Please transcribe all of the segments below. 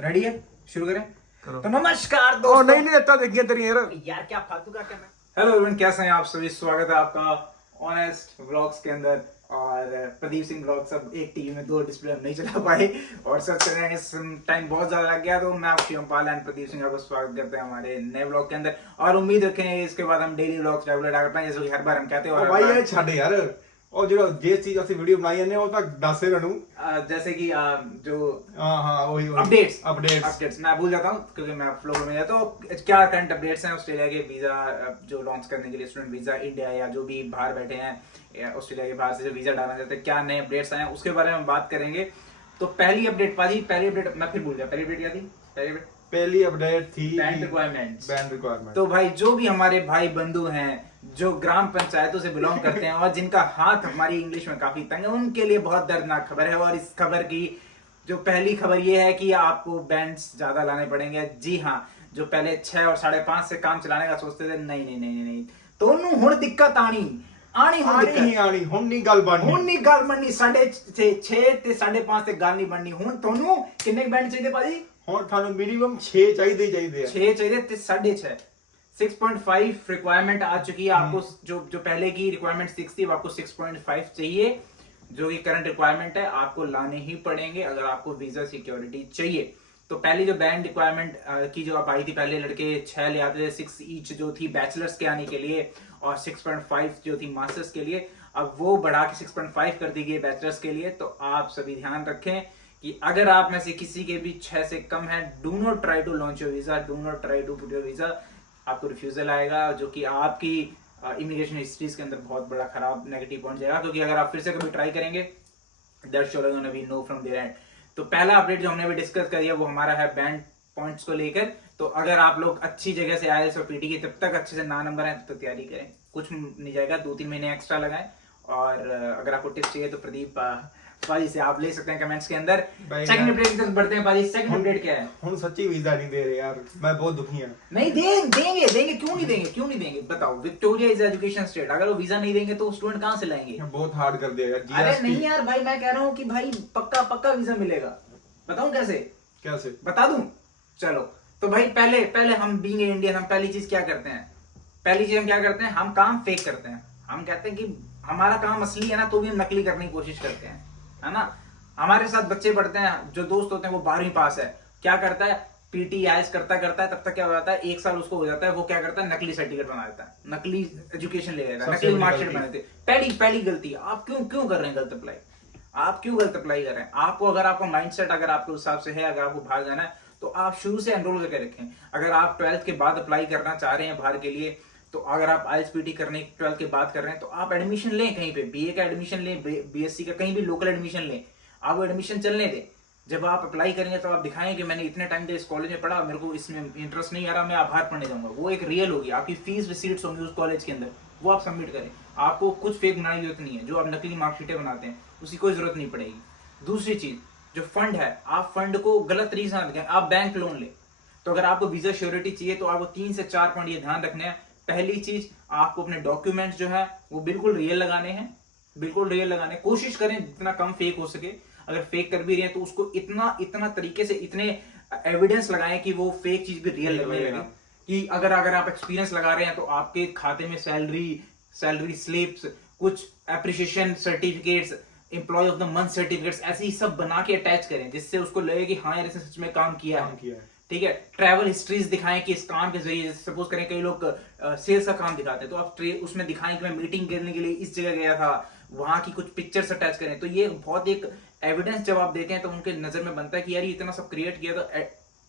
Ready है? शुरू करें? करो। तो नमस्कार दोस्तों। नहीं नहीं इतना देखिए तेरी यार क्या फालतू का करना। हेलो एवरीवन, कैसे हैं आप सभी? स्वागत है आपका ऑनेस्ट व्लॉग्स के अंदर। और प्रदीप सिंह व्लॉग सब एक टीवी में दो डिस्प्ले नहीं चला पाए और सब चले टाइम बहुत ज्यादा लग गया, तो मैं आप शिवपाल एंड प्रदीप सिंह आपको स्वागत करते हैं हमारे नए व्लॉग के अंदर। और उम्मीद रखें इसके बाद हम डेली व्लॉग्स रेगुलर करते हैं, जैसे कि हर बार हम कहते हैं। और भाई ये छाड़े यार और जो जे चीज ਅਸੀਂ ਵੀਡੀਓ ਬਣਾਈ ਨੇ ਉਹ ਤਾਂ ਦੱਸੇ ਮੈਨੂੰ जैसे कि जो हाँ वही अपडेट्स मैं भूल जाता हूँ क्योंकि मैं फ्लो में जाता हूँ। क्या करंट अपडेट्स हैं ऑस्ट्रेलिया के वीजा जो लॉन्च करने के लिए, स्टूडेंट वीजा इंडिया या जो भी बाहर बैठे हैं ऑस्ट्रेलिया के बाहर से जो वीजा डालना चाहते हैं, क्या नए अपडेट्स आए हैं उसके बारे में हम बात करेंगे। तो पहली अपडेट पाजी, पहली अपडेट मैं फिर भूल गया, पहली अपडेट क्या थी? पहली अपडेट थी बैंड रिक्वायरमेंट। तो भाई जो भी हमारे भाई बंधु हैं जो ग्राम पंचायतों से बिलोंग करते हैं और जिनका हाथ हमारी इंग्लिश में काफी तंग है, उनके लिए बहुत दर्दनाक खबर है। और इस खबर की जो पहली खबर ये है कि आपको बैंड्स ज्यादा लाने पड़ेंगे। जी हाँ, जो पहले 6 और 5.5 से काम चलाने का सोचते थे, नहीं तो हुण दिक्कत आनी ਹੁਣ ਨਹੀਂ ਗੱਲ ਬਣਨੀ 6.5 ਤੇ 5.5 ਤੇ ਗੱਲ ਨਹੀਂ ਬਣਨੀ। ਹੁਣ ਤੁਹਾਨੂੰ ਕਿੰਨੇ ਬੈਂਡ ਚਾਹੀਦੇ ਭਾਜੀ? ਹੁਣ ਤੁਹਾਨੂੰ ਮਿਨੀਮਮ 6 ਚਾਹੀਦੇ ਆ 6 चाहिए ਤੇ 6.5 6.5 रिक्वायरमेंट आ चुकी है आपको। जो पहले की रिक्वायरमेंट 6 थी, आपको 6.5 चाहिए, जो कि करंट रिक्वायरमेंट है। आपको लाने ही पड़ेंगे अगर आपको वीजा सिक्योरिटी चाहिए। तो पहली जो बैंड रिक्वायरमेंट की जो आप आई थी, पहले लड़के 6 ले आते थे, 6 ईच जो थी बैचलर्स के आने के लिए और 6.5 जो थी मास्टर्स के लिए। अब वो बढ़ा के 6.5 कर दी गई बैचलर्स के लिए। तो आप सभी ध्यान रखें कि अगर आप में से किसी के भी 6 से कम है, do not try to launch your visa, do not try to put your visa. आपको रिफ्यूजल आएगा, जो कि आपकी इमिग्रेशन हिस्ट्रीज के अंदर बहुत बड़ा खराब नेगेटिव पॉइंट जाएगा, क्योंकि अगर आप फिर से कभी ट्राई करेंगे that's surely gonna be no from there end. तो पहला अपडेट जो हमने भी डिस्कस कर दिया वो हमारा है बैंड पॉइंट्स को लेकर। तो अगर आप लोग अच्छी जगह से आईएलटीएस और पीटी के तब तक अच्छे से ना नंबर है तो तैयारी करें, कुछ नहीं जाएगा, 2-3 महीने एक्स्ट्रा लगाएं। और अगर आपको टिप्स चाहिए तो प्रदीप पाजी से आप ले सकते हैं कमेंट्स के अंदर। सेकंड अपडेट की तरफ बढ़ते हैं पाजी। सेकंड अपडेट क्या है? ਹੁਣ सच्ची वीजा नहीं दे रहे यार, मैं बहुत दुखी हूं। नहीं देंगे क्यों नहीं देंगे बताओ। विक्टोरिया इज एजुकेशन स्टेट, अगर वो वीजा नहीं देंगे तो स्टूडेंट कहां से लाएंगे? बहुत हार्ड कर दिया यार। अरे नहीं यार भाई, मैं कह रहा हूं कि भाई पक्का वीजा मिलेगा। बताऊं कैसे बता दूं? चलो तो भाई पहले हम बीइंग इंडियन, हम पहली चीज क्या करते हैं? हम काम फेक करते हैं। हम कहते हैं कि हमारा काम असली है ना, तो भी हम नकली करने की कोशिश करते हैं, है ना। हमारे साथ बच्चे पढ़ते हैं, जो दोस्त होते हैं वो 12वीं पास है, क्या करता है? पीटी आईएएस करता है, तब तक क्या हो जाता है, 1 साल उसको हो जाता है, वो क्या करता है? नकली सर्टिफिकेट बना देता है, नकली एजुकेशन ले लेता है, नकली मार्कशीट बना देते हैं। पहली गलती। आप क्यों कर रहे हैं गलत अप्लाई? आप क्यों गलत अप्लाई कर रहे हैं? आपको अगर आपका माइंडसेट अगर आपके हिसाब से है, अगर आपको बाहर जाना है तो आप शुरू से एनरोल करके रखें। अगर आप 12th के बाद अप्लाई करना चाह रहे हैं बाहर के लिए, तो अगर आप आईएलटीएस पीटी करने 12th के बाद कर रहे हैं, तो आप एडमिशन लें कहीं पे, बीए का एडमिशन लें, बीएससी का कहीं भी लोकल एडमिशन लें, आप वो एडमिशन चलने दें। जब आप अप्लाई करेंगे तो आप दिखाएं कि मैंने इतने टाइम से इस कॉलेज में पढ़ा, मेरे को इसमें इंटरेस्ट नहीं आ रहा, मैं बाहर पढ़ने जाऊंगा। वो एक रियल होगी, आपकी फीस रिसीट्स होंगी उस कॉलेज के अंदर, वो आप सबमिट करें। आपको कुछ फेक बनाने की जरूरत नहीं है, जो आप नकली मार्कशीटें बनाते हैं उसकी कोई जरूरत नहीं पड़ेगी। दूसरी चीज, जो फंड है, आप फंड को गलत तरीके से ना रखें। आप बैंक लोन ले, तो अगर आपको वीजा श्योरिटी चाहिए तो आपको 3 से 4 पॉइंट ये ध्यान रखने हैं। पहली चीज, आपको अपने डॉक्यूमेंट्स जो है वो बिल्कुल रियल लगाने हैं, कोशिश करें जितना कम फेक हो सके। अगर फेक कर भी रहे हैं तो उसको इतना तरीके से इतने एविडेंस लगाएं कि वो फेक चीज भी रियल लगने लगे। कि अगर आप एक्सपीरियंस लगा रहे हैं तो आपके खाते में सैलरी स्लिप्स, कुछ appreciation certificates, employee of the month certificates, ऐसे ही सब बना के अटैच करें, जिससे उसको लगे कि हाँ यार इसने सच में काम किया है। ठीक है। ट्रैवल हिस्ट्रीज दिखाएं कि इस काम के जरिए, सपोज करें कई लोग सेल्स का काम दिखाते हैं, तो आप उसमें दिखाएं कि मैं मीटिंग करने के लिए इस जगह गया था, वहां की कुछ पिक्चर्स अटैच करें। तो ये बहुत एक एविडेंस जब आप देते हैं तो उनके नजर में बनता है कि यार ये इतना सब क्रिएट किया तो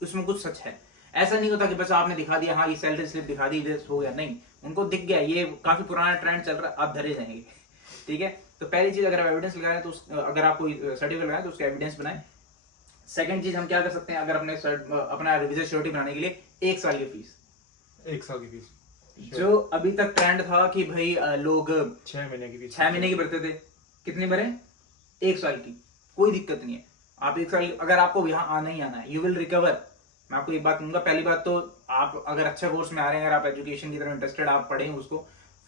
उसमें कुछ सच है। ऐसा नहीं होता कि बस आपने दिखा दिया, हाँ ये सैलरी स्लिप दिखा दी, हो गया। नहीं, उनको दिख गया ये काफी पुराना ट्रेंड चल रहा है, आप धरे जाएंगे। ठीक है। तो पहली चीज, अगर आप एविडेंस लगा रहे हैं तो अगर आप कोई सर्टिफिकेट लगाए तो उसका एविडेंस बनाएं। सेकंड चीज, हम क्या कर सकते हैं? अगर अपना वीजा श्योरिटी बनाने के लिए 1 साल की फीस, जो अभी तक ट्रेंड था कि भाई लोग 6 महीने की भरते थे, कितनी भरे? 1 साल की। कोई दिक्कत नहीं है, आप 1 साल, अगर आपको यहाँ आना ही आना है, यू विल रिकवर। मैं आपको एक बात कहूंगा, पहली बात तो आप अगर अच्छा कोर्स में आ रहे हैं, अगर आप एजुकेशन की तरफ इंटरेस्टेड, आप पढ़ें, उसको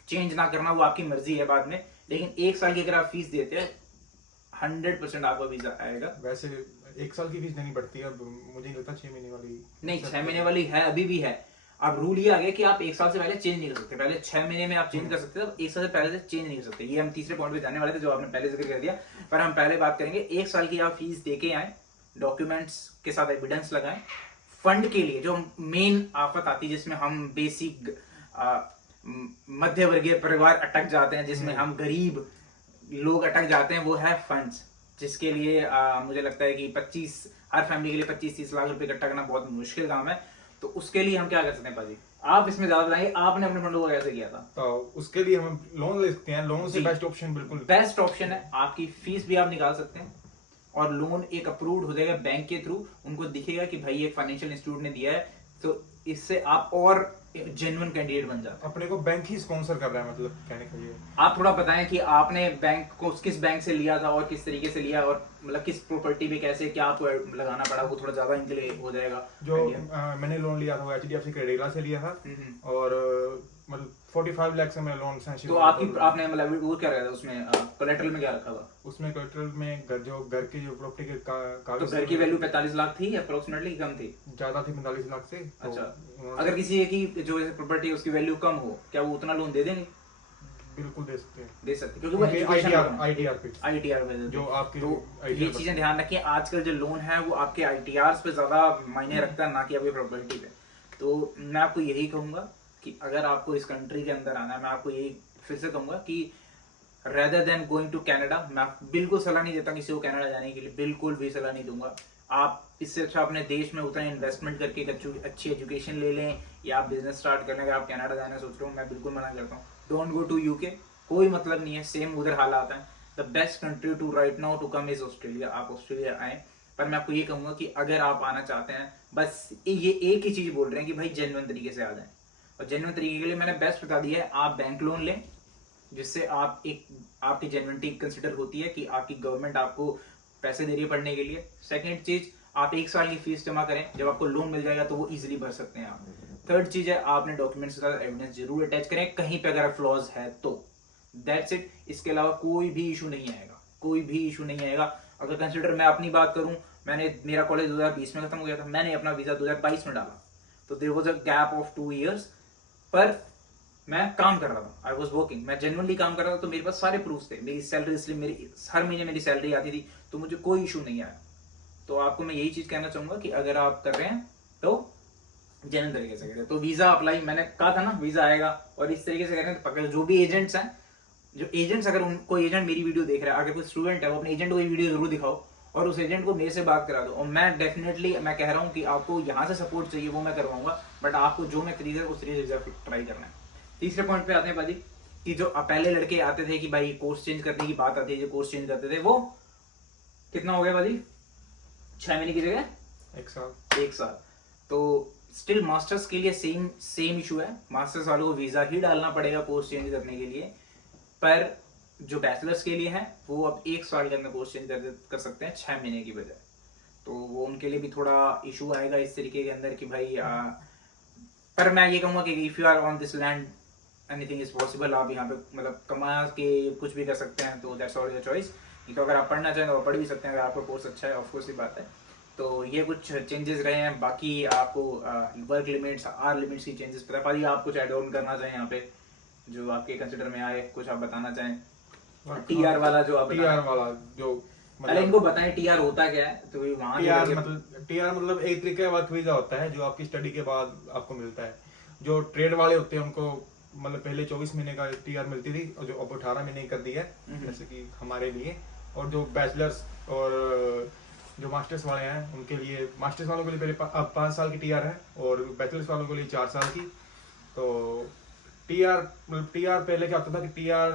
चेंज ना करना वो आपकी मर्जी है बाद में। लेकिन 1 साल की अगर आप फीस देते हैं 100% आपका वीजा आएगा। वैसे 1 साल की फीस देनी पड़ती है, अब मुझे नहीं लगता 6 महीने वाली। नहीं, 6 महीने वाली है, अभी भी है। अब रूल ये आ गया कि आप 1 साल से पहले चेंज नहीं कर सकते, पहले 6 महीने में आप चेंज कर सकते थे, अब 1 साल से पहले से चेंज नहीं कर सकते। ये हम तीसरे पॉइंट पे जाने वाले थे जो आपने पहले जिक्र कर दिया, पर हम पहले बात करेंगे 1 साल की आप फीस दे के आए, डॉक्यूमेंट्स के साथ एविडेंस लगाएं। फंड के लिए जो मेन आफत आती है जिसमें हम बेसिक मध्य वर्गीय परिवार अटक जाते हैं, जिसमें हम गरीब लोग अटक जाते हैं, वो है फंड्स, जिसके लिए मुझे लगता है कि 25 हर फैमिली के लिए 25-30 लाख रुपए इकट्ठा करना बहुत मुश्किल काम है। तो उसके लिए हम क्या कर सकते हैं पाजी, आप इसमें ज्यादा बताएंगे, आपने अपने फंडों को कैसे किया था? तो उसके लिए हम लोन ले सकते हैं, लोन से बेस्ट ऑप्शन, बिल्कुल बेस्ट ऑप्शन है। आपकी फीस भी आप निकाल सकते हैं और लोन एक अप्रूव्ड हो जाएगा बैंक के थ्रू, उनको दिखेगा कि भाई एक फाइनेंशियल इंस्टीट्यूट ने दिया है, तो इससे आप और जेन्युइन कैंडिडेट बन जाते हैं। अपने को बैंक ही स्पॉन्सर कर रहा है, मतलब कहने का ये। आप थोड़ा बताएं कि आपने बैंक को किस बैंक से लिया था और किस तरीके से लिया, और मतलब किस प्रॉपर्टी पे कैसे क्या आपको लगाना पड़ा, वो थोड़ा ज्यादा इनके लिए हो जाएगा। जो मैंने लोन लिया था वो HDFC क्रेडिट से लिया था, और मतलब 45 लाख से मैं लोन सैंक्शन। तो आपने मतलब वो क्या रखा था उसमें, कोलेटरल में क्या रखा था? उसमें कोलेटरल में घर की जो प्रॉपर्टी के कागज। तो घर की वैल्यू 45 लाख थी अप्रोक्सीमेटली, कम थी? ज्यादा थी, 45 लाख से। अच्छा, अगर किसी की जो प्रॉपर्टी उसकी वैल्यू कम हो, क्या वो उतना लोन दे देंगे? बिल्कुल दे सकते हैं, क्योंकि वो ITR पे जो आपकी। तो ये चीजें ध्यान रखिए, आजकल जो लोन है वो आपके ITRs पे ज्यादा मायने रखता है, ना कि आपकी प्रॉपर्टी पे। तो मैं आपको यही कहूंगा कि अगर आपको इस कंट्री के अंदर आना है, मैं आपको यही फिर से कहूंगा कि rather than going to Canada, मैं बिल्कुल सलाह नहीं देता किसी को कनाडा जाने के लिए, बिल्कुल भी सलाह नहीं दूंगा। आप इससे अच्छा अपने देश में उतना इन्वेस्टमेंट करके अच्छी एजुकेशन ले लें, या आप बिजनेस स्टार्ट करने का आप कनाडा जाना सोच रहे हो, मैं बिल्कुल मना करता हूँ। डोंट गो टू UK, कोई मतलब नहीं है, सेम उधर हालात है। The best country to right now to come is Australia. आप ऑस्ट्रेलिया आए, पर मैं आपको ये कहूंगा कि अगर आप आना चाहते हैं, बस ये एक ही चीज बोल रहे हैं कि भाई जेन्युइन तरीके से आ जाए, और जेन्युइन तरीके के लिए मैंने बेस्ट बता दिया है, आप बैंक लोन लें, जिससे आप आपकी जेन्युइनिटी कंसिडर होती है कि आपकी गवर्नमेंट आपको पैसे दे रही है पढ़ने के लिए। सेकंड चीज, आप 1 साल की फीस जमा करें, जब आपको लोन मिल जाएगा तो वो इजीली भर सकते हैं आप। थर्ड चीज है, आपने डॉक्यूमेंट्स के साथ एविडेंस जरूर अटैच करें, कहीं पे अगर फ्लॉज है तो। That's it. इसके अलावा कोई भी इशू नहीं आएगा, कोई भी इशू नहीं आएगा। अगर कंसिडर मैं अपनी बात करूं, मेरा कॉलेज 2020 में खत्म हो गया था, मैंने अपना वीजा 2022 में डाला, तो there was a gap of 2 years, पर मैं काम कर रहा था, आई वॉज वर्किंग, मैं जेन्युइनली काम कर रहा था, तो मेरे पास सारे प्रूफ्स थे, मेरी सैलरी, इसलिए मेरी हर महीने मेरी सैलरी आती थी, तो मुझे कोई इशू नहीं आया। तो आपको मैं यही चीज कहना चाहूंगा कि अगर आप कर रहे हैं तो जेन्युइन तरीके से करें। तो वीजा अप्लाई, मैंने कहा था ना वीजा आएगा, और इस तरीके से करें तो पकड़। जो भी एजेंट्स हैं, अगर कोई एजेंट मेरी वीडियो देख रहा है, अगर कोई स्टूडेंट है, वो अपने एजेंट को ये वीडियो जरूर दिखाओ, और उस एजेंट को मेरे से बात करा दो। और मैं डेफिनेटली मैं कह रहा हूँ कि आपको यहाँ से सपोर्ट चाहिए, वो मैं करवाऊंगा, बट आपको जो मैं तरीके उस तरीके से ट्राई करना है। तीसरे पॉइंट पे आते हैं भाजी, कि जो पहले लड़के आते थे कि भाई कोर्स चेंज करने की बात आती है, जो कोर्स चेंज करते थे, वो कितना हो गया भाजी? 6 महीने की जगह 1 साल। तो स्टिल मास्टर्स के लिए सेम इशू है, मास्टर्स वालों को वीजा ही डालना पड़ेगा कोर्स चेंज करने के लिए, पर जो बैचलर्स के लिए है वो अब 1 साल के अंदर कोर्स चेंज कर सकते हैं 6 महीने की बजाय। तो वो उनके लिए भी थोड़ा इशू आएगा इस तरीके के अंदर कि भाई पर मैं ये कहूँगा कि if you are on this land anything is possible. आप यहाँ पे मतलब कमा के कुछ भी कर सकते हैं, तो दैट्स ऑल योर चॉइस। तो अगर आप पढ़ना चाहें तो आप पढ़ भी सकते हैं, अगर आपका कोर्स अच्छा है, ऑफकोर्स ही बात है। तो ये कुछ चेंजेस रहे हैं। बाकी आपको वर्क लिमिट्स, आर लिमिट्स की चेंजेस पता पाजी, आप कुछ एड ऑन करना चाहें यहाँ पे जो आपके कंसिडर में आए, कुछ आप बताना चाहें? TR वाला जो आप पहले इनको बताएं TR होता क्या है। तो वहाँ TR मतलब एक तरीके का वर्क वीजा होता है जो आपकी स्टडी के बाद आपको मिलता है। जो ट्रेड वाले होते हैं उनको मतलब पहले 24 महीने का TR मिलती थी, और जो अब 18 महीने कर दी है, जैसे कि हमारे लिए। और जो बैचलर्स और जो मास्टर्स वाले हैं उनके लिए, मास्टर्स वालों के लिए पहले अब 5 साल की TR है, और बैचलर्स वालों के लिए 4 साल की। तो TR पहले क्या होता था कि TR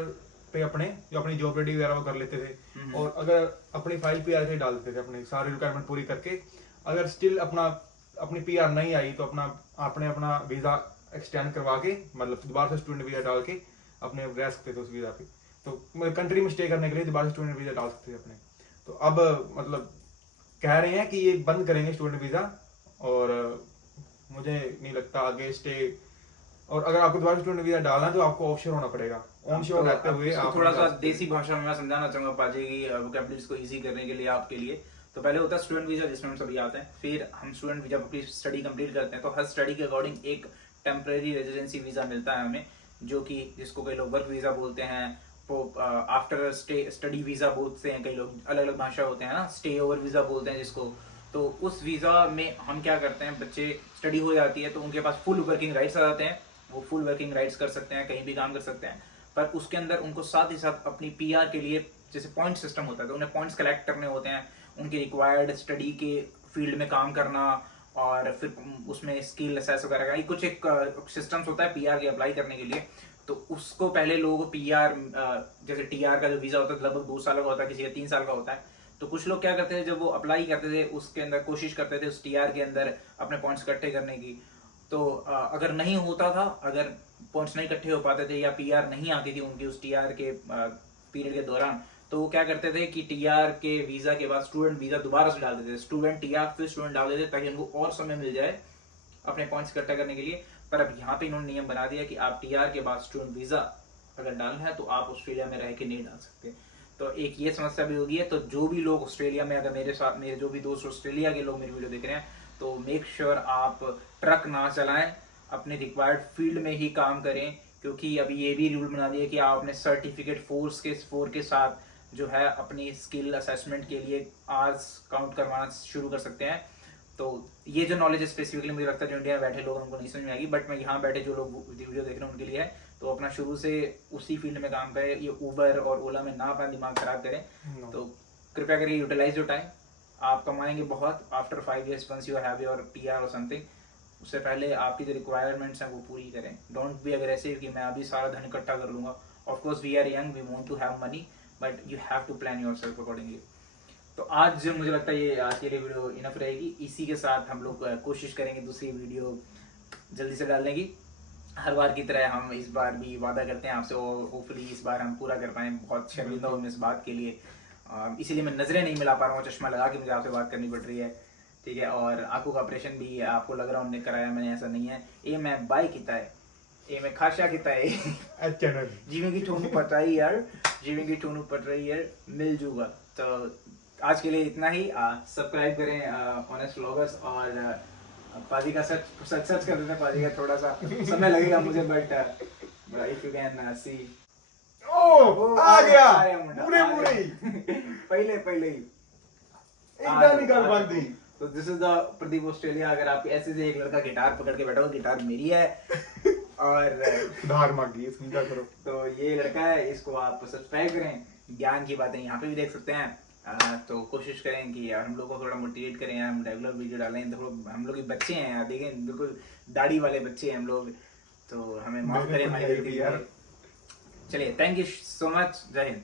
पे अपनी जॉब रेडी वगैरह वो कर लेते थे, और अगर अपनी फाइल PR से डाल देते थे अपने सारी रिक्वायरमेंट पूरी करके। अगर स्टिल अपनी PR नहीं आई तो आपने अपना वीजा एक्सटेंड करवा के, मतलब दोबारा से स्टूडेंट वीजा डाल के अपने रह सकते थे उस वीजा पे। तो कंट्री में स्टे करने के लिए दोबारा से स्टूडेंट वीजा डाल सकते थे अपने। तो अब मतलब कह रहे हैं कि ये बंद करेंगे स्टूडेंट वीजा, और मुझे नहीं लगता आगे स्टे। और अगर आपको दोबारा स्टूडेंट वीजा डालना है तो आपको ऑफशोर होना पड़ेगा। ऑनशोर रहते हुए आप थोड़ा सा देसी भाषा में मैं समझाना चाहूंगा पाजी की वोकैबुलरीज को इजी करने के लिए आपके लिए। तो पहले होता है स्टूडेंट वीजा जिसमें हम सभी आते हैं, फिर हम स्टूडेंट वीजा अपनी स्टडी कंप्लीट करते हैं, तो हर स्टडी के अकॉर्डिंग एक टेम्परेरी रेजिडेंसी वीजा मिलता है हमें, जो कि जिसको कई लोग वर्क वीजा बोलते हैं, आफ्टर स्टडी वीजा बोलते हैं, कई लोग अलग अलग भाषा होते हैं ना, स्टे ओवर वीजा बोलते हैं जिसको। तो उस वीजा में हम क्या करते हैं, बच्चे स्टडी हो जाती है तो उनके पास फुल वर्किंग राइट्स आ जाते हैं, वो फुल वर्किंग राइट्स कर सकते हैं, कहीं भी काम कर सकते हैं, पर उसके अंदर उनको साथ ही साथ अपनी पीआर के लिए जैसे पॉइंट सिस्टम होता है, तो उन्हें पॉइंट्स कलेक्ट करने होते हैं, उनके रिक्वायर्ड स्टडी के फील्ड में काम करना, और फिर उसमें स्किल असेस वगैरह का कुछ एक सिस्टम्स होता है पीआर के अप्लाई करने के लिए। तो उसको पहले लोग पीआर जैसे टीआर का जो वीजा होता है लगभग 2 साल का होता है, किसी का 3 साल का होता है। तो कुछ लोग क्या करते थे, जब वो अप्लाई करते थे उसके अंदर कोशिश करते थे उस टीआर के अंदर अपने पॉइंट्स इकट्ठे करने की, तो अगर नहीं होता था, अगर पॉइंट्स नहीं इकट्ठे हो पाते थे या पीआर नहीं आती थी उनकी उस टीआर के पीरियड के दौरान, तो वो क्या करते थे कि टीआर के वीजा के बाद स्टूडेंट वीजा दोबारा से डाल देते थे, स्टूडेंट टीआर फिर स्टूडेंट डाल देते ताकि उनको और समय मिल जाए अपने पॉइंट्स इकट्ठा करने के लिए। पर अब यहाँ पे इन्होंने नियम बना दिया कि आप टीआर के बाद स्टूडेंट वीजा अगर डालना है तो आप ऑस्ट्रेलिया में रह के नहीं डाल सकते। तो एक ये समस्या भी होगी है। तो जो भी लोग ऑस्ट्रेलिया में, अगर मेरे साथ मेरे जो भी दोस्त ऑस्ट्रेलिया के लोग मेरी वीडियो देख रहे हैं, तो मेक श्योर आप ट्रक ना चलाएं, अपने रिक्वायर्ड फील्ड में ही काम करें, क्योंकि अभी ये भी रूल बना दिया कि आप अपने सर्टिफिकेट 4 के साथ जो है अपनी स्किल असेसमेंट के लिए आवर्स काउंट करवाना शुरू कर सकते हैं। तो ये जो नॉलेज स्पेसिफिकली मुझे लगता है जो इंडिया में बैठे लोग उनको नहीं समझ में आएगी, बट मैं यहाँ बैठे जो लोग वीडियो देख रहे हैं उनके लिए है। तो अपना शुरू से उसी फील्ड में काम करें, ये उबर और ओला में ना अपना दिमाग खराब करें। तो कृपया करके यूटिलाइज योर टाइम, आप कमाएंगे बहुत after 5 years once you have your PR और समथिंग। उससे पहले आपकी जो रिक्वायरमेंट्स हैं वो पूरी करें। डोंट बी अग्रेसिव कि मैं अभी सारा धन इकट्ठा कर लूंगा। Of course we are young, we want to have money, but you have to plan yourself accordingly. तो आज मुझे लगता है ये आज के लिए वीडियो इनफ रहेगी। इसी के साथ हम लोग कोशिश करेंगे दूसरी वीडियो जल्दी से डालने की। हर बार की तरह हम इस बार भी वादा करते हैं आपसे, और होपफुली इस बार हम पूरा कर पाएँ। बहुत शर्मिंदा हूँ मैं इस बात के लिए, इसीलिए मैं नज़रें नहीं मिला पा रहा हूँ, चश्मा लगा के मुझे आपसे बात करनी पड़ रही है, ठीक है। और आंखों का ऑपरेशन भी आपको लग रहा है हमने कराया, मैंने ऐसा नहीं है। ये मैं बाई किता है, ये मैं खाशा किता है अच्छा जिਵੇਂ कि ठोनू पट रही यार, जिਵੇਂ कि ठोनू पट रही यार, मिल जूगा। तो आज के लिए इतना ही। सब्सक्राइब करें ऑनेस्ट व्लॉगर्स, और पाजी का सर्च कर देते हैं। पाजी का थोड़ा सा समय लगेगा मुझे, but if you can see. ओ आ गया पूरे पहले ही एकदम निकल बंदी। तो this is the Pradeep Australia. अगर आप ऐसे से एक लड़का गिटार पकड़ के बैठा हो, गिटार मेरी है और धार मांगी समझा करो। तो ये लड़का है, इसको आप सब्सक्राइब करें। ज्ञान की बातें यहाँ पे भी देख सकते हैं। तो कोशिश करें कि यार हम लोग को थोड़ा मोटिवेट करें, हम रेगुलर वीडियो डालें। तो हम लोग बच्चे हैं यार, देखें बिल्कुल दाढ़ी वाले बच्चे हैं हम लोग, तो हमें माफ करें हमारी गलती यार। चलिए, थैंक यू सो मच, जय हिंद।